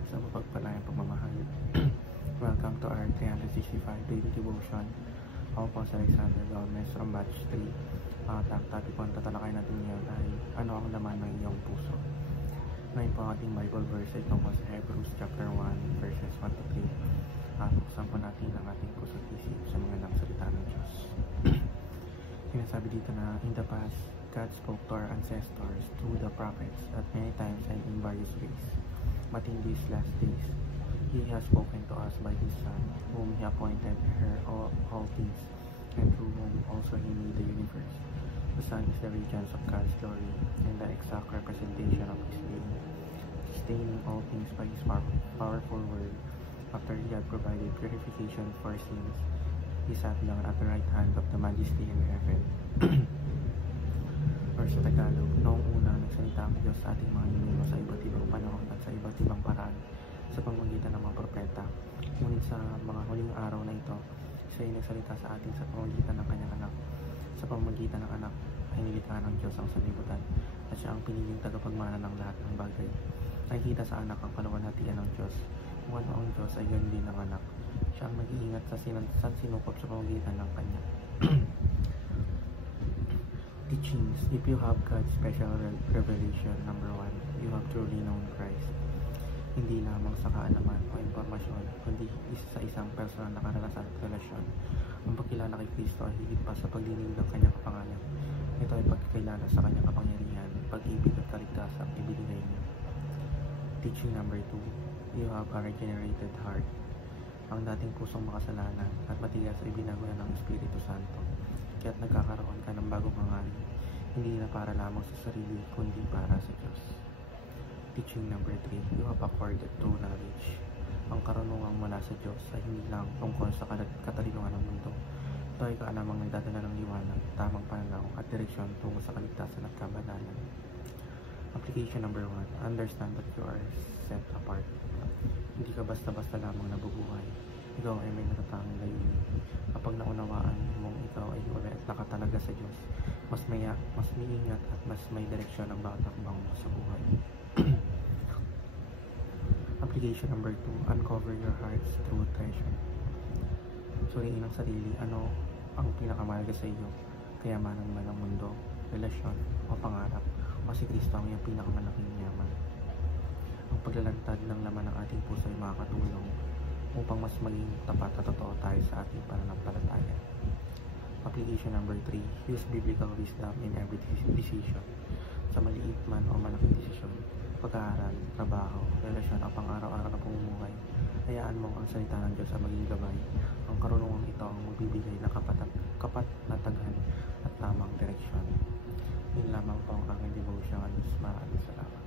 at sa mapagpalayang pagmamahal. Welcome to our 365 Daily Devotion. Ako po si Alexander Gomez from Batch 3. Ang topic po ang tatalakay natin ngayon ay ano ang laman ng iyong puso. Ngayon po ang ating Bible verse ay tungkol sa Hebrews chapter 1 verses 1 to 3. Buksan po natin ang ating puso at isip sa mga nagsalita ng Diyos. Sinasabi dito na in the past, God spoke to our ancestors through the prophets at many times and in various ways. But in these last days, He has spoken to us by His Son, whom He appointed heir of all things, and through whom also He made the universe. The Son is the radiance of God's glory and the exact representation of His being, sustaining all things by His powerful word. After He had provided purification for sins, He sat down at the right hand of the Majesty in heaven. Or sa Tagalog, noong una nagsalita ang Diyos sa ating mga ninuno sa iba't ibang panahon at sa iba't ibang paraan sa pamamagitan ng mga propeta. Ngunit sa mga huling araw na ito, siya ay nagsalita sa atin sa pamamagitan ng kanyang anak. Sa pamamagitan ng anak ay nilikha ng Diyos ang sanlibutan at siya ang piniling tagapagmana ng lahat ng bagay. Nakikita sa anak ang kaluwalhatian ng Diyos. Kung ano ang Diyos ay ganun din ng anak. Siya ang mag-iingat sa sinupap sa pamamagitan ng kanya. Teachings. If you have God's special revelation, number 1, you have truly known Christ. Hindi lamang sa kaalaman o impormasyon, kundi isa sa isang personal na karanasan at relasyon. Ang pagkilala kay Kristo ay higit pa sa paglinig ng kanyang kapangalan. Ito ay pagkilala sa kanyang kapangyarihan, pag-ibig at kaligtasang ibinigay niya. Teaching number 2, you have a regenerated heart. Ang dating pusong makasalanan at matigas ay binago na ng Espiritu Santo. Kaya't nagkakaroon ka ng bagong hangarin, hindi na para lamang sa sarili, kundi para sa Diyos. Teaching number 3, you have acquired true knowledge. Ang karunungang mula sa Diyos ay hindi lang tungkol sa katalinohan ng mundo. Ito ay kaalamang nagdadala ng liwanag, tamang pananaw at direksyon tungo sa kaligtasan at kabanalan. Application number 1, understand that you are set apart. Hindi ka basta-basta lamang nabubuhay. Ikaw ay may natatanging layunin. Kapag naunawaan mong ikaw ay hiwalay at nakatalaga sa Diyos, mas maingat at mas may direksyon ang bawat hakbang mo sa buhay. Application number 2, uncover your heart's true treasure. Suriin ang sarili, ano ang pinakamahalaga sa iyo, kayamanan man ng mundo, relasyon o pangarap, o si Kristo ang iyong pinakamalaking yaman. Ang paglalantad ng laman ng ating puso ay makakatulong upang mas maging tapat at totoo tayo sa ating pananampalataya. Application number 3, use biblical wisdom in every decision. Sa maliit man o malaking desisyon, pag-aaral, trabaho, relasyon o pang-araw-araw na pamumuhay, hayaan mo ang salita ng Diyos ang maging gabay. Ang karunungang ito ang magbibigay ng kapatnatagan at tamang direksyon. Yun lamang po ang aking devotion. Maraming salamat.